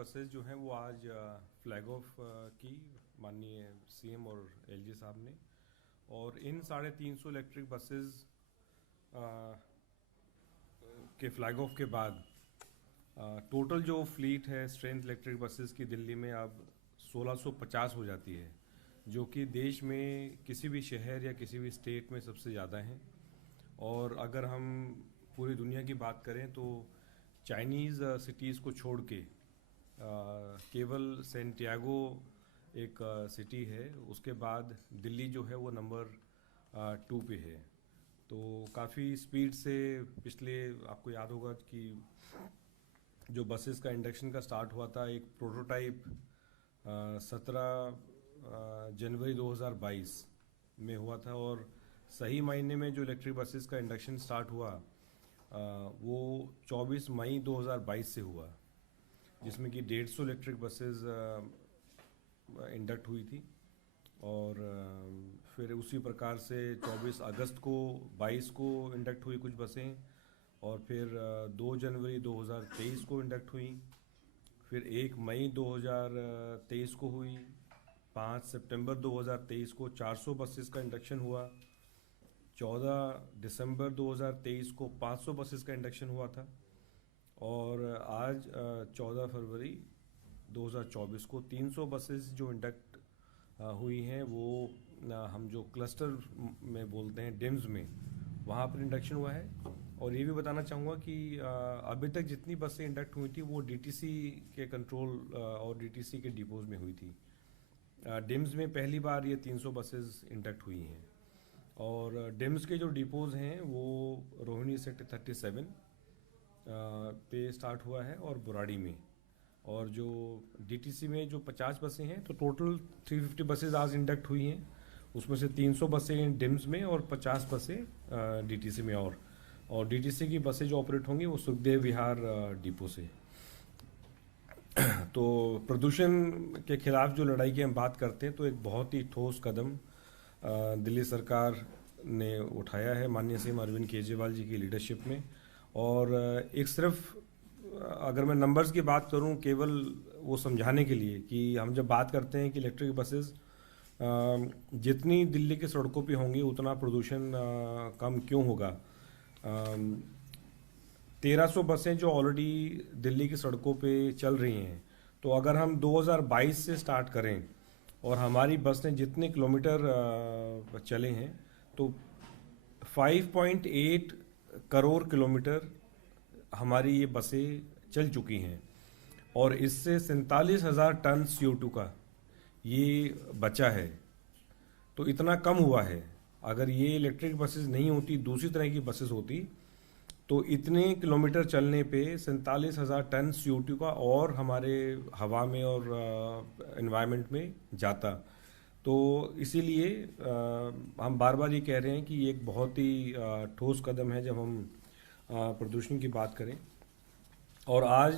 Buses जो हैं वो आज फ्लैग ऑफ की माननीय सीएम और एलजी साहब ने। और इन 350 इलेक्ट्रिक बसेस के फ्लैग ऑफ के बाद टोटल जो फ्लीट है स्ट्रेंथ इलेक्ट्रिक बसेस की दिल्ली में अब 1650 हो जाती है, जो कि देश में किसी भी शहर या किसी भी स्टेट में सबसे ज़्यादा हैं। और अगर हम पूरी दुनिया की बात करें तो चाइनीज़ सिटीज़ को छोड़ के केवल सेंटियागो एक सिटी है, उसके बाद दिल्ली जो है वो नंबर 2 पे है। तो काफ़ी स्पीड से पिछले, आपको याद होगा कि जो बसेस का इंडक्शन का स्टार्ट हुआ था, एक प्रोटोटाइप 17 जनवरी 2022 में हुआ था, और सही महीने में जो इलेक्ट्रिक बसेस का इंडक्शन स्टार्ट हुआ वो 24 मई 2022 से हुआ, जिसमें कि 150 इलेक्ट्रिक बसेस इंडक्ट हुई थी। और फिर उसी प्रकार से 24 अगस्त को 22 को इंडक्ट हुई कुछ बसें, और फिर 2 जनवरी 2023 को इंडक्ट हुई, फिर 1 मई 2023 को हुई, 5 सितंबर 2023 को 400 बसेस का इंडक्शन हुआ, 14 दिसंबर 2023 को 500 बसेस का इंडक्शन हुआ था, और आज 14 फरवरी 2024 को 300 बसेस जो इंडक्ट हुई हैं, वो हम जो क्लस्टर में बोलते हैं डिम्स में, वहाँ पर इंडक्शन हुआ है। और ये भी बताना चाहूँगा कि अभी तक जितनी बसें इंडक्ट हुई थी वो डीटीसी के कंट्रोल और डीटीसी के डिपोज में हुई थी। डिम्स में पहली बार ये 300 बसेस इंडक्ट हुई हैं। और डिम्स के जो डिपोज हैं वो रोहिणी सेक्टर 37 पे स्टार्ट हुआ है और बुराड़ी में। और जो डीटीसी में जो 50 बसें हैं, तो टोटल 350 बसेस आज इंडक्ट हुई हैं, उसमें से 300 बसें डिम्स में और 50 बसें डीटीसी में। और डीटीसी की बसें जो ऑपरेट होंगी वो सुखदेव विहार डिपो से। तो प्रदूषण के खिलाफ जो लड़ाई की हम बात करते हैं, तो एक बहुत ही ठोस कदम दिल्ली सरकार ने उठाया है माननीय सीएम अरविंद केजरीवाल जी की लीडरशिप में। और एक सिर्फ अगर मैं नंबर्स की बात करूं, केवल वो समझाने के लिए कि हम जब बात करते हैं कि इलेक्ट्रिक बसेस जितनी दिल्ली की सड़कों पे होंगी उतना प्रदूषण कम क्यों होगा। 1300 बसें जो ऑलरेडी दिल्ली की सड़कों पे चल रही हैं, तो अगर हम 2022 से स्टार्ट करें और हमारी बस ने जितने किलोमीटर चले हैं, तो 5.8 करोड़ किलोमीटर हमारी ये बसें चल चुकी हैं, और इससे 47,000 टन CO2 का ये बचा है। तो इतना कम हुआ है। अगर ये इलेक्ट्रिक बसेस नहीं होती, दूसरी तरह की बसेस होती, तो इतने किलोमीटर चलने पे 47,000 टन CO2 का और हमारे हवा में और एनवायरनमेंट में जाता। तो इसीलिए हम बार बार ये कह रहे हैं कि ये एक बहुत ही ठोस कदम है जब हम प्रदूषण की बात करें। और आज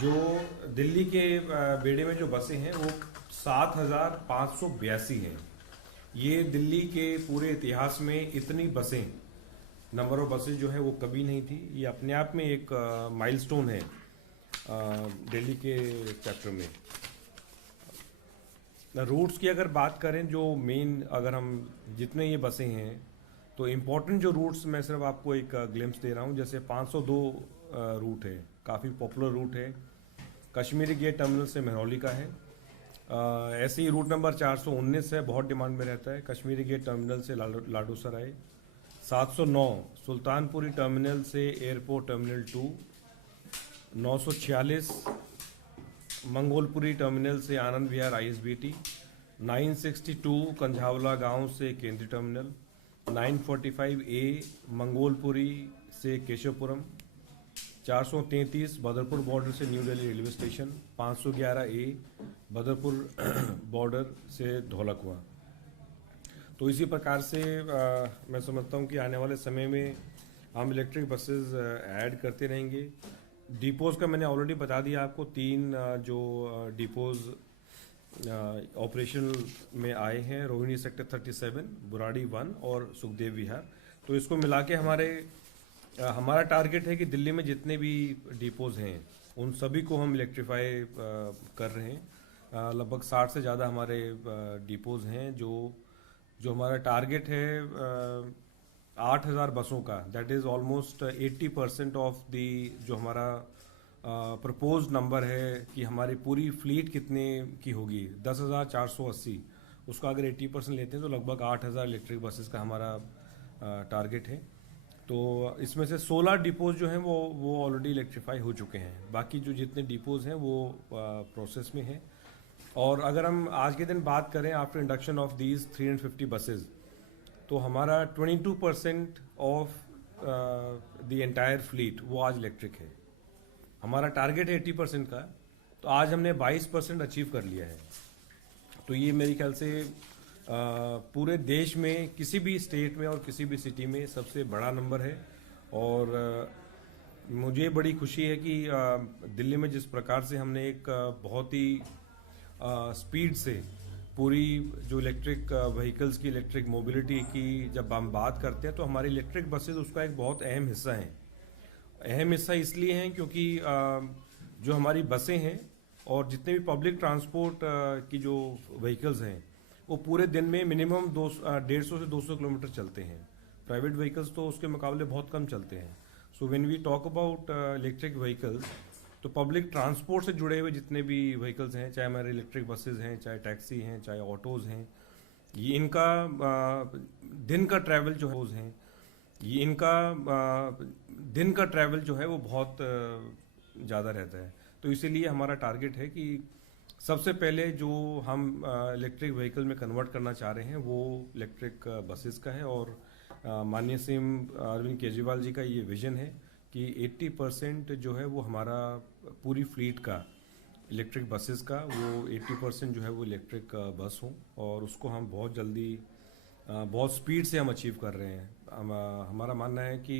जो दिल्ली के बेड़े में जो बसें हैं वो 7,582 हैं। ये दिल्ली के पूरे इतिहास में इतनी बसें, नंबर ऑफ बसेस जो है वो कभी नहीं थी। ये अपने आप में एक माइलस्टोन है दिल्ली के चैप्टर में। रूट्स की अगर बात करें, जो मेन, अगर हम जितने ये बसें हैं, तो इम्पोर्टेंट जो रूट्स मैं सिर्फ आपको एक ग्लिम्स दे रहा हूँ। जैसे 502 रूट है, काफ़ी पॉपुलर रूट है, कश्मीरी गेट टर्मिनल से महरौली का है। ऐसे ही रूट नंबर 419 है, बहुत डिमांड में रहता है, कश्मीरी गेट टर्मिनल से लाडू सराय। 709 सुल्तानपुरी टर्मिनल से एयरपोर्ट टर्मिनल 2। 946 मंगोलपुरी टर्मिनल से आनंद विहार ISBT। 962 कंझावला गांव से केंद्रीय टर्मिनल। 945A मंगोलपुरी से केशवपुरम। 433 बदरपुर बॉर्डर से new Delhi railway station. 511A Badarpur border से धौलकुआं। तो इसी प्रकार से मैं समझता हूँ कि आने वाले समय में हम इलेक्ट्रिक बसेस ऐड करते रहेंगे। डिपोज का मैंने ऑलरेडी बता दिया आपको, 3 जो डिपोज ऑपरेशन में आए हैं, रोहिणी सेक्टर 37, बुराड़ी 1 और सुखदेव विहार। तो इसको मिला के हमारे हमारा टारगेट है कि दिल्ली में जितने भी डिपोज हैं उन सभी को हम इलेक्ट्रीफाई कर रहे हैं। लगभग 60 से ज़्यादा हमारे डिपोज हैं। जो जो हमारा टारगेट है 8,000 बसों का, that is almost 80% of the जो हमारा प्रपोज नंबर है कि हमारी पूरी फ्लीट कितने की होगी 10,480, उसका अगर 80% लेते हैं तो लगभग 8,000 इलेक्ट्रिक बसेस का हमारा टारगेट है। तो इसमें से 16 डिपोज जो हैं वो ऑलरेडी इलेक्ट्रीफाई हो चुके हैं। बाकी जो जितने डिपोज हैं वो प्रोसेस में हैं। और अगर हम आज के दिन बात करें after induction of these 350 buses, तो हमारा 22% ऑफ द एंटायर फ्लीट वो आज इलेक्ट्रिक है। हमारा टारगेट है 80% का, तो आज हमने 22% अचीव कर लिया है। तो ये मेरे ख्याल से पूरे देश में किसी भी स्टेट में और किसी भी सिटी में सबसे बड़ा नंबर है। और मुझे बड़ी खुशी है कि दिल्ली में जिस प्रकार से हमने एक बहुत ही स्पीड से पूरी जो इलेक्ट्रिक व्हीकल्स की, इलेक्ट्रिक मोबिलिटी की जब हम बात करते हैं तो हमारी इलेक्ट्रिक बसेस उसका एक बहुत अहम हिस्सा है। अहम हिस्सा इसलिए हैं क्योंकि जो हमारी बसें हैं और जितने भी पब्लिक ट्रांसपोर्ट की जो व्हीकल्स हैं वो पूरे दिन में मिनिमम 150 से 200 किलोमीटर चलते हैं। प्राइवेट व्हीकल्स तो उसके मुकाबले बहुत कम चलते हैं। So when we talk about electric vehicles, तो पब्लिक ट्रांसपोर्ट से जुड़े हुए जितने भी व्हीकल्स हैं, चाहे हमारे इलेक्ट्रिक बसेज हैं, चाहे टैक्सी हैं, चाहे ऑटोज़ हैं, ये इनका दिन का ट्रैवल जो है ये इनका दिन का ट्रैवल जो है वो बहुत ज़्यादा रहता है। तो इसीलिए हमारा टारगेट है कि सबसे पहले जो हम इलेक्ट्रिक व्हीकल में कन्वर्ट करना चाह रहे हैं वो इलेक्ट्रिक बसेस का है। और माननीय सीएम अरविंद केजरीवाल जी का ये विजन है कि 80% जो है वो हमारा पूरी फ्लीट का इलेक्ट्रिक बसेस का वो 80% जो है वो इलेक्ट्रिक बस हो, और उसको हम बहुत जल्दी बहुत स्पीड से हम अचीव कर रहे हैं। हमारा मानना है कि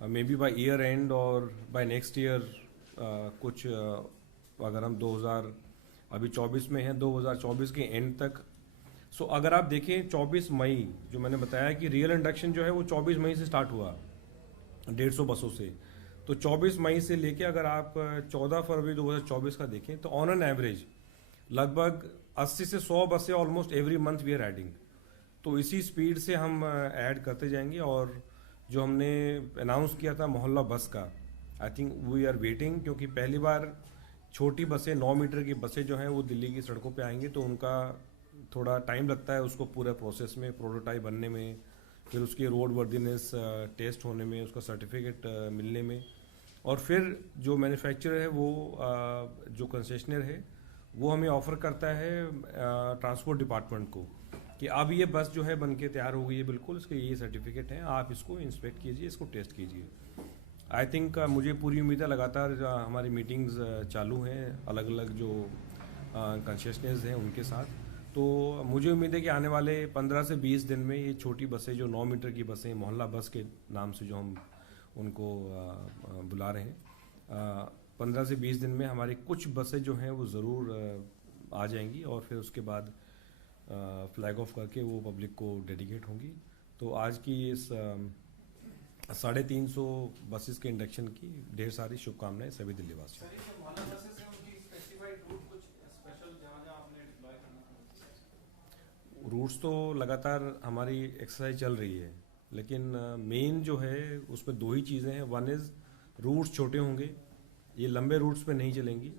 may be by year and और बाय नेक्स्ट ईयर कुछ अगर हम 2024 में हैं, 2024 के एंड तक। सो अगर आप देखें 24 मई जो मैंने बताया कि रियल इंडक्शन जो है वो 24 मई से स्टार्ट हुआ 150 बसों से। तो 24 मई से लेके अगर आप 14 फरवरी 2024 का देखें तो ऑन एन एवरेज लगभग 80 से 100 बसें almost every month we are adding. तो इसी स्पीड से हम ऐड करते जाएंगे। और जो हमने अनाउंस किया था मोहल्ला बस का, I think we are waiting, क्योंकि पहली बार छोटी बसें 9 मीटर की बसें जो हैं वो दिल्ली की सड़कों पे आएंगी, तो उनका थोड़ा टाइम लगता है उसको पूरे प्रोसेस में, प्रोटोटाइप बनने में, फिर उसकी रोड वर्दीनेस टेस्ट होने में, उसका सर्टिफिकेट मिलने में, और फिर जो मैन्युफैक्चरर है वो जो कंसेशनर है वो हमें ऑफर करता है ट्रांसपोर्ट डिपार्टमेंट को कि अब ये बस जो है बन के तैयार हो गई है, बिल्कुल इसके ये सर्टिफिकेट हैं, आप इसको इंस्पेक्ट कीजिए, इसको टेस्ट कीजिए। आई थिंक मुझे पूरी उम्मीद है, लगातार हमारी मीटिंग्स चालू हैं अलग अलग जो कंसेशनर्स हैं उनके साथ। तो मुझे उम्मीद है कि आने वाले 15 से 20 दिन में ये छोटी बसें जो 9 मीटर की बसें, मोहल्ला बस के नाम से जो हम उनको बुला रहे हैं, 15 से 20 दिन में हमारी कुछ बसें जो हैं वो ज़रूर आ जाएंगी, और फिर उसके बाद फ्लैग ऑफ करके वो पब्लिक को डेडिकेट होंगी। तो आज की इस 350 बसेस के इंडक्शन की ढेर सारी शुभकामनाएं सभी दिल्ली वासियों। रूट्स तो लगातार हमारी एक्सरसाइज चल रही है, लेकिन मेन जो है उसमें दो ही चीज़ें हैं। वन इज़ रूट्स छोटे होंगे, ये लंबे रूट्स पे नहीं चलेंगी।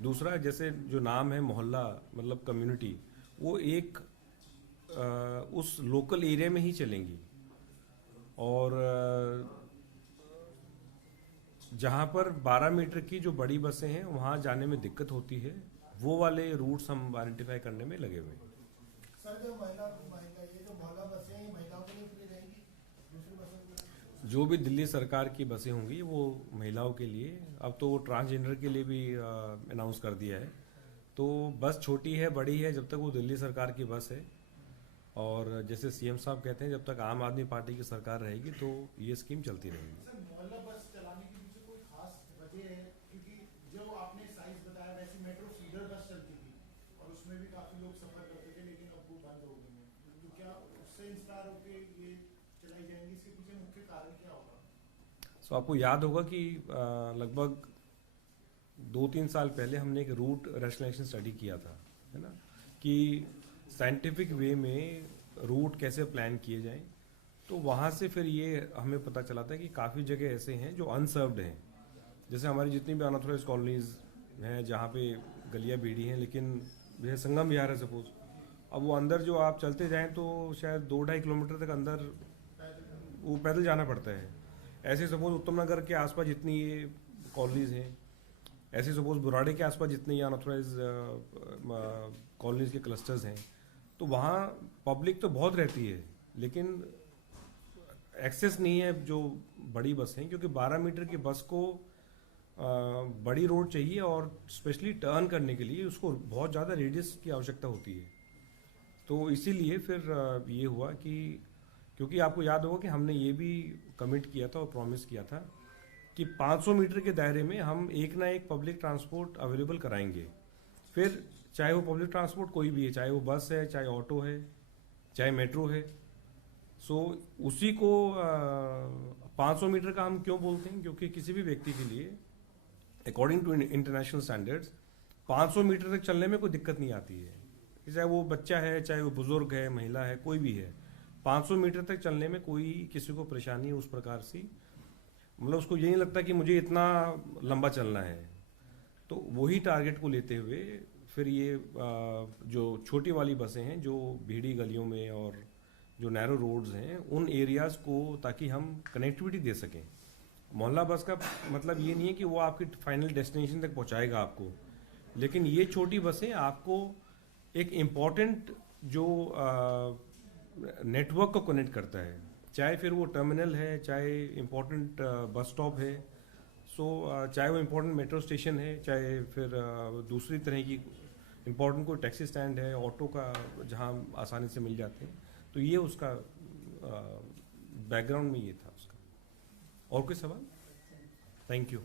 दूसरा, जैसे जो नाम है मोहल्ला मतलब कम्युनिटी, वो एक उस लोकल एरिया में ही चलेंगी। और जहाँ पर 12 मीटर की जो बड़ी बसें हैं वहाँ जाने में दिक्कत होती है, वो वाले रूट्स हम आइडेंटिफाई करने में लगे हुए हैं। जो भी दिल्ली सरकार की बसें होंगी वो महिलाओं के लिए, अब तो वो ट्रांसजेंडर के लिए भी अनाउंस कर दिया है। तो बस छोटी है बड़ी है, जब तक वो दिल्ली सरकार की बस है, और जैसे सीएम साहब कहते हैं जब तक आम आदमी पार्टी की सरकार रहेगी तो ये स्कीम चलती रहेगी। सर, मोहल्ला बस चलाने के पीछे कोई खास वजह है? क्योंकि जो आपने साइज बताया वैसी मेट्रो फीडर बस चलती थी और उसमें भी काफी लोग सफर करते थे, लेकिन अब वो बंद हो गई है। तो क्या उससे इंस्पायर होकर ये चलाई जाएंगी? इसके पीछे मुख्य कारण क्या होगा? सो आपको याद होगा कि लगभग 2-3 साल पहले हमने एक रूट रैशनलाइजेशन स्टडी किया था, है ना, कि साइंटिफिक वे में रूट कैसे प्लान किए जाएं। तो वहाँ से फिर ये हमें पता चला था कि काफ़ी जगह ऐसे हैं जो अनसर्व्ड हैं। जैसे हमारी जितनी भी अनऑथराइज कॉलोनीज हैं जहाँ पे गलियाँ बीड़ी हैं, लेकिन जैसे संगम विहार है सपोज, अब वो अंदर जो आप चलते जाएं तो शायद 2-2.5 किलोमीटर तक अंदर वो पैदल जाना पड़ता है। ऐसे सपोज उत्तम नगर के आसपास जितनी ये कॉलोनीज हैं, ऐसे सपोज बुराड़े के आसपास जितने ये अनऑथराइज कॉलोनीज के क्लस्टर्स हैं, तो वहाँ पब्लिक तो बहुत रहती है लेकिन एक्सेस नहीं है जो बड़ी बस हैं, क्योंकि 12 मीटर की बस को बड़ी रोड चाहिए और स्पेशली टर्न करने के लिए उसको बहुत ज़्यादा रेडियस की आवश्यकता होती है। तो इसीलिए फिर ये हुआ कि क्योंकि आपको याद होगा कि हमने ये भी कमिट किया था और प्रॉमिस किया था कि 500 मीटर के दायरे में हम एक ना एक पब्लिक ट्रांसपोर्ट अवेलेबल कराएंगे। फिर चाहे वो पब्लिक ट्रांसपोर्ट कोई भी है, चाहे वो बस है, चाहे ऑटो है, चाहे मेट्रो है। सो उसी को 500 मीटर का हम क्यों बोलते हैं, क्योंकि किसी भी व्यक्ति के लिए according to international standards 500 meter तक चलने में कोई दिक्कत नहीं आती है। चाहे वो बच्चा है, चाहे वो बुजुर्ग है, महिला है, कोई भी है, 500 मीटर तक चलने में कोई किसी को परेशानी उस प्रकार से, मतलब उसको ये नहीं लगता कि मुझे इतना लंबा चलना है। तो वही टारगेट को लेते हुए फिर ये जो छोटी वाली बसें हैं जो भीड़ी गलियों में और जो नैरो रोड्स हैं उन एरियाज़ को, ताकि हम कनेक्टिविटी दे सकें। मोहल्ला बस का मतलब ये नहीं है कि वो आपकी फाइनल डेस्टिनेशन तक पहुंचाएगा आपको, लेकिन ये छोटी बसें आपको एक इम्पॉर्टेंट जो नेटवर्क को कनेक्ट करता है, चाहे फिर वो टर्मिनल है, चाहे इम्पोर्टेंट बस स्टॉप है, चाहे वो इम्पोर्टेंट मेट्रो स्टेशन है, चाहे फिर दूसरी तरह की इम्पोर्टेंट कोई टैक्सी स्टैंड है, ऑटो का जहाँ आसानी से मिल जाते हैं। तो ये उसका बैकग्राउंड में ये था उसका। और कोई सवाल? Thank you.